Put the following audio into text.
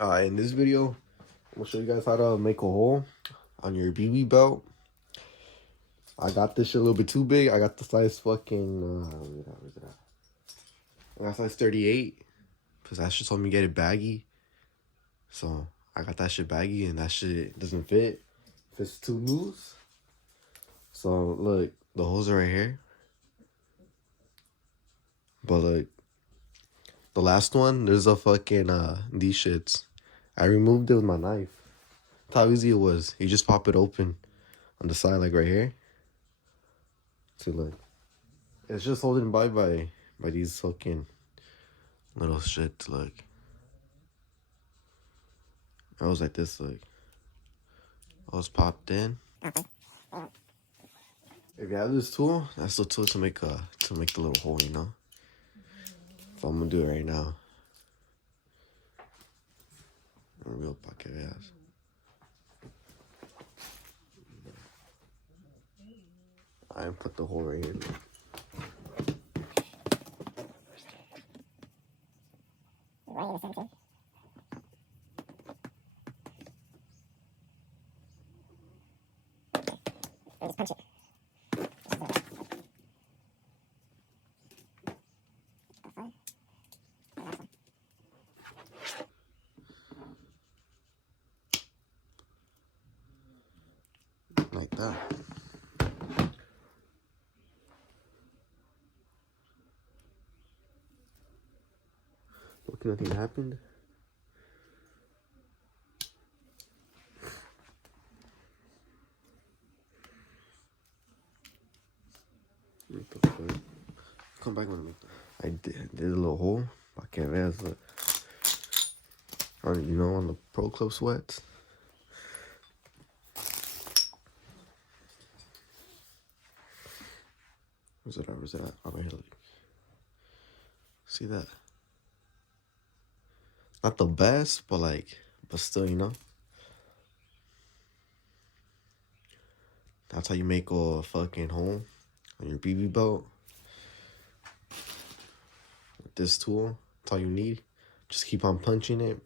In this video, I'm gonna show you guys how to make a hole on your BB belt. I got this shit a little bit too big. I got the size fucking, where's it at? I got size 38, because that shit told me to get it baggy. So, I got that shit baggy, and that shit doesn't fit. Fits too loose. So, look, the holes are right here. But, look, the last one, there's a fucking, these shits. I removed it with my knife. That's how easy it was. You just pop it open on the side, like right here. See, look. It's just holding by these fucking little shits, look. I was like this, look. I was popped in. If you have this tool, that's the tool to make the little hole, you know? So I'm gonna do it right now. A real pocket ass. I put the hole right here. Right in the center. And just punch it. Like that. Look, nothing happened. What the fuck? Come back when I make that. I did a little hole. I can't look. You know, on the Pro Club sweats. Where's it at? Where's it at? Oh, right here, look. See that? Not the best, but but still, you know? That's how you make a fucking hole on your BB belt. With this tool, that's all you need. Just keep on punching it.